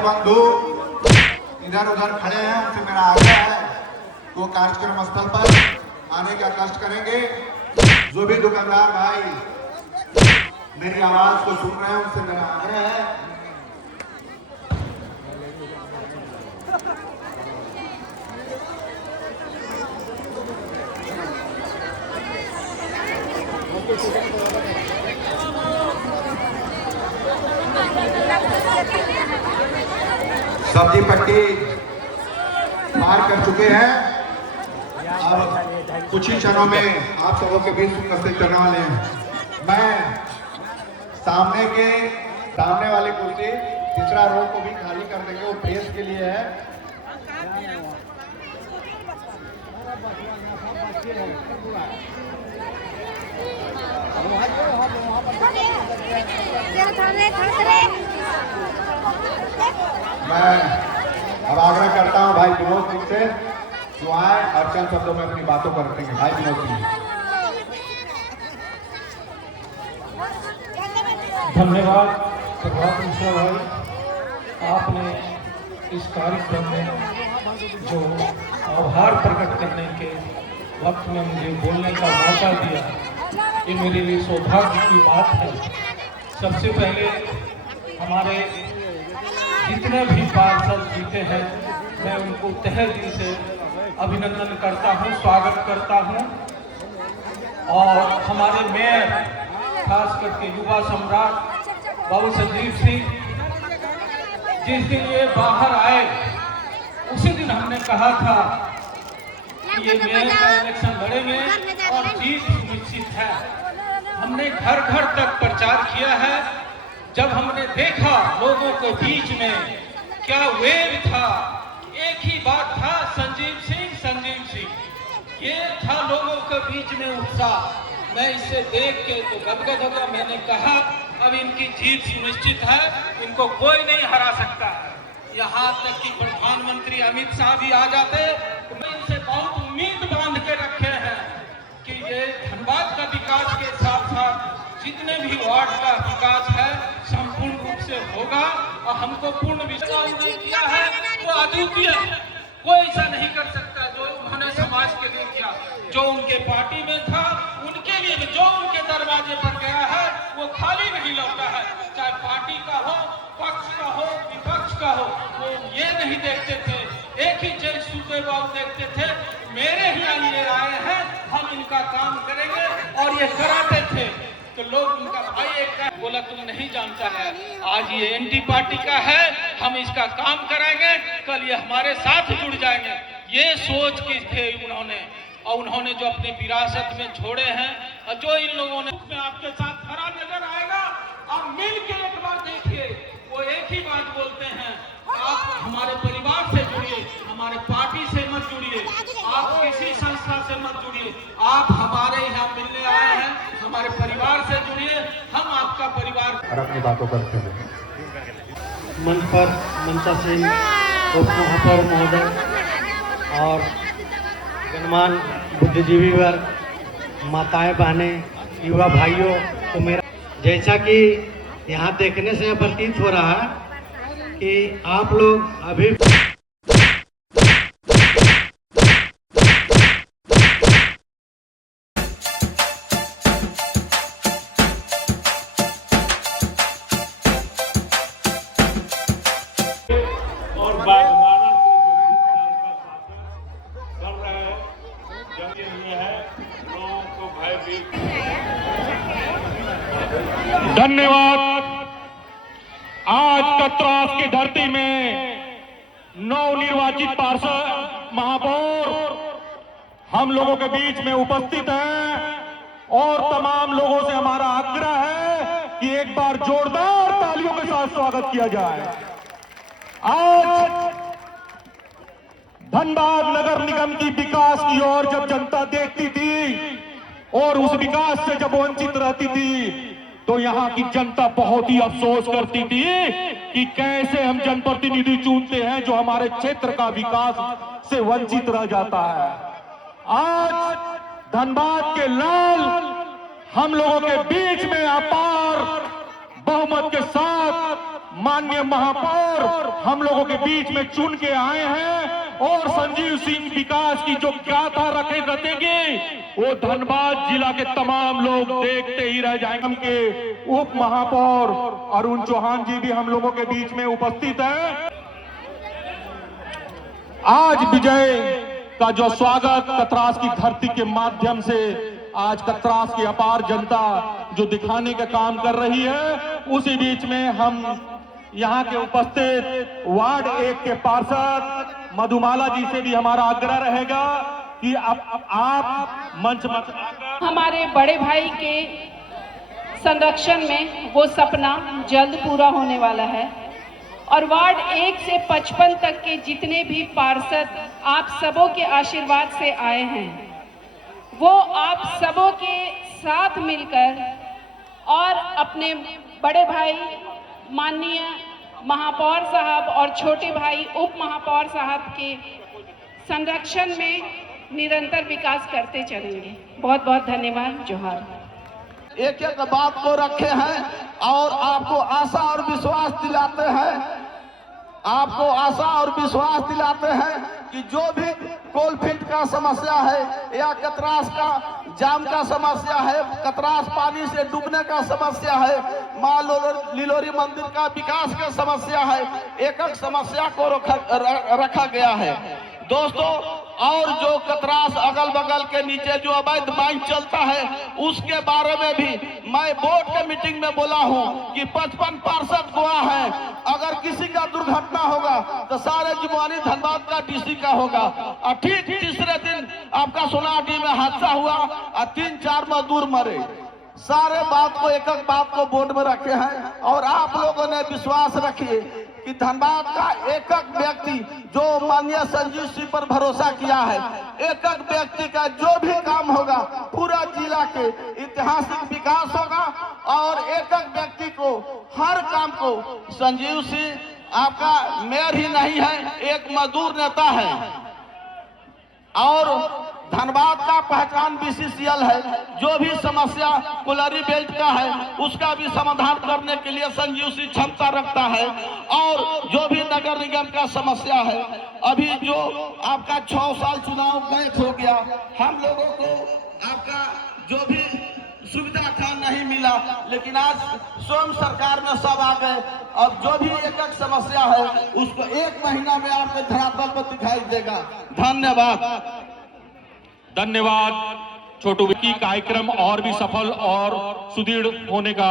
बंधु इधर उधर खड़े हैं, उनसे मेरा आग्रह है वो कार्यक्रम स्थल पर आने का कष्ट करेंगे। जो भी दुकानदार भाई मेरी आवाज को सुन रहे हैं उनसे मेरा आग्रह है सब्जी पट्टी पार कर चुके हैं। अब कुछ ही क्षणों में आप सबों के बीच उपस्थित करने वाले हैं। मैं सामने वाली कुर्सी तीसरा रो को भी खाली कर देंगे, वो प्रेस के लिए है। मैं अब आग्रह करता हूं भाई विनोद सिंह से जो आए और चंद शब्दों में अपनी बातों को रखेंगे। भाई विनोद सिंह। धन्यवाद प्रभात मिश्रा भाई, आपने इस कार्यक्रम में जो आभार प्रकट करने के वक्त में मुझे बोलने का मौका दिया, ये मेरे लिए सौभाग्य की बात है। सबसे पहले हमारे जितने भी पार्षद जीते हैं मैं उनको तहे दिल से अभिनंदन करता हूं, स्वागत करता हूं। और हमारे मेयर खास करके युवा सम्राट बाबू संजीव सिंह, जिस दिन ये बाहर आए उसी दिन हमने कहा था कि ये मेयर का इलेक्शन लड़ेंगे और जीत सुनिश्चित है। हमने घर घर तक प्रचार किया है। जब हमने देखा लोगों के बीच में क्या वेव था, एक ही बात था, संजीव सिंह संजीव सिंह, ये था लोगों के बीच में उत्साह। मैं इसे देख के तो गदगद हो गया। मैंने कहा अब इनकी जीत सुनिश्चित है, इनको कोई नहीं हरा सकता। यहाँ तक कि प्रधानमंत्री अमित शाह भी आ जाते तो मैं इनसे बहुत उम्मीद बांध के रखे हैं कि ये धनबाद का विकास के साथ साथ जितने भी वार्ड का विकास है संपूर्ण रूप से होगा। और हमको पूर्ण विश्वास किया है वो अद्वितीय, कोई ऐसा नहीं कर सकता जो उन्होंने समाज के लिए किया। जो उनके पार्टी में था उनके लिए जो उनके दरवाजे पर गया है वो खाली नहीं लौटा है। चाहे पार्टी का हो, पक्ष का हो, विपक्ष का हो, वो ये नहीं देखते थे। एक ही जय सुखदेव देखते थे, मेरे ही ये आए हैं, हम इनका काम करेंगे, और ये कराते थे। तो लोग उनका भाई एक बोला तुम नहीं जानता है, आज ये एंटी पार्टी का है, हम इसका काम कराएंगे, कल ये हमारे साथ जुड़ जाएंगे। ये सोच की थे उन्होंने, और उन्होंने जो अपनी विरासत में छोड़े हैं, और जो इन लोगों ने में आपके साथ खड़ा नजर आएगा। आप मिल के एक बार देखिए, वो एक ही बात बोलते हैं, आप हमारे परिवार से जुड़िए, हमारे पार्टी से मत जुड़िए, आप किसी संस्था से मत जुड़िए, आप हमारे यहाँ मिलने आए हैं, हमारे परिवार से जुड़िए, हम आपका परिवार। और अपनी बातों करते हुए मंच पर ममता सिंह उप महापौर महोदय और गणमान्य बुद्धिजीवी वर्ग, माताएं बहनें, युवा भाइयों, तो मेरा जैसा कि यहाँ देखने से प्रतीत हो रहा है कि आप लोग अभी और बागवाना को कर रहे हैं, जंगे हुए हैं, लोगों को भयभीत। धन्यवाद। आज कतरास की धरती में नवनिर्वाचित पार्षद महापौर हम लोगों के बीच में उपस्थित हैं, और तमाम लोगों से हमारा आग्रह है कि एक बार जोरदार तालियों के साथ स्वागत किया जाए। आज धनबाद नगर निगम की विकास की ओर जब जनता देखती थी और उस विकास से जब वंचित रहती थी, तो यहाँ की जनता बहुत ही अफसोस करती थी कि कैसे हम जनप्रतिनिधि चुनते हैं जो हमारे क्षेत्र का विकास से वंचित रह जाता है। आज धनबाद के लाल हम लोगों के बीच में अपार बहुमत के साथ माननीय महापौर हम लोगों के बीच में चुन के आए हैं और संजीव सिंह विकास की जो गाथा रखेंगे वो धनबाद जिला के तमाम लोग देखते ही रह जाएंगे। हम के उप महापौर अरुण चौहान जी भी हम लोगों के बीच में उपस्थित है। आज विजय का जो स्वागत कतरास की धरती के माध्यम से आज कतरास की अपार जनता जो दिखाने का काम कर रही है, उसी बीच में हम यहाँ के उपस्थित वार्ड 1 के पार्षद मधुमाला जी से भी हमारा आग्रह रहेगा कि आप मंच हमारे बड़े भाई के संरक्षण में वो सपना जल्द पूरा होने वाला है और वार्ड 1 से 55 तक के जितने भी पार्षद आप सबों के आशीर्वाद से आए हैं, वो आप सबों के साथ मिलकर और अपने बड़े भाई माननीय महापौर साहब और छोटे भाई उप महापौर साहब के संरक्षण में निरंतर विकास करते चलेंगे। बहुत बहुत धन्यवाद। जोहार। एक एक बात को रखे हैं और आपको आशा और विश्वास दिलाते हैं, आपको आशा और विश्वास दिलाते हैं कि जो भी कोलफील्ड का समस्या है या कतरास का जाम का समस्या है, कतरास पानी से डूबने का समस्या है, माँ लिलोरी मंदिर का विकास का समस्या है, एक एक समस्या को रखा गया है दोस्तों। और जो कतरास अगल बगल के नीचे जो अवैध माइंस चलता है उसके बारे में भी मैं बोर्ड के मीटिंग में बोला हूं कि 55 पार्षद गवाह है, अगर किसी का दुर्घटना होगा तो सारे जिम्मेवारी धनबाद का डीसी का होगा। और ठीक तीसरे दिन आपका सोनाहाटी में हादसा हुआ और 3-4 मजदूर मरे। सारे बात को एक एक बात को बोर्ड में रखे हैं और आप लोगों ने विश्वास रखिए कि धनबाद का एक एक व्यक्ति जो माननीय संजीव सिंह पर भरोसा किया है, एक एक व्यक्ति का जो भी काम होगा पूरा जिला के ऐतिहासिक विकास होगा और एक एक व्यक्ति को हर काम को संजीव सिंह आपका मेयर ही नहीं है, एक मजदूर नेता है और धनबाद का पहचान बीसीसीएल है। जो भी समस्या कुलरी बेल्ट का है उसका भी समाधान करने के लिए संजीव सिंह क्षमता रखता है और जो भी नगर निगम का समस्या है, अभी जो आपका 6 साल चुनाव बैक हो गया, हम लोगों को आपका जो भी सुविधा था नहीं मिला, लेकिन आज स्वयं सरकार में सब आ गए। अब जो भी एक एक समस्या है उसको 1 महीना में आपके धरातल पर दिखाई देगा। धन्यवाद। धन्यवाद छोटू की कार्यक्रम और भी सफल और सुदृढ़ होने का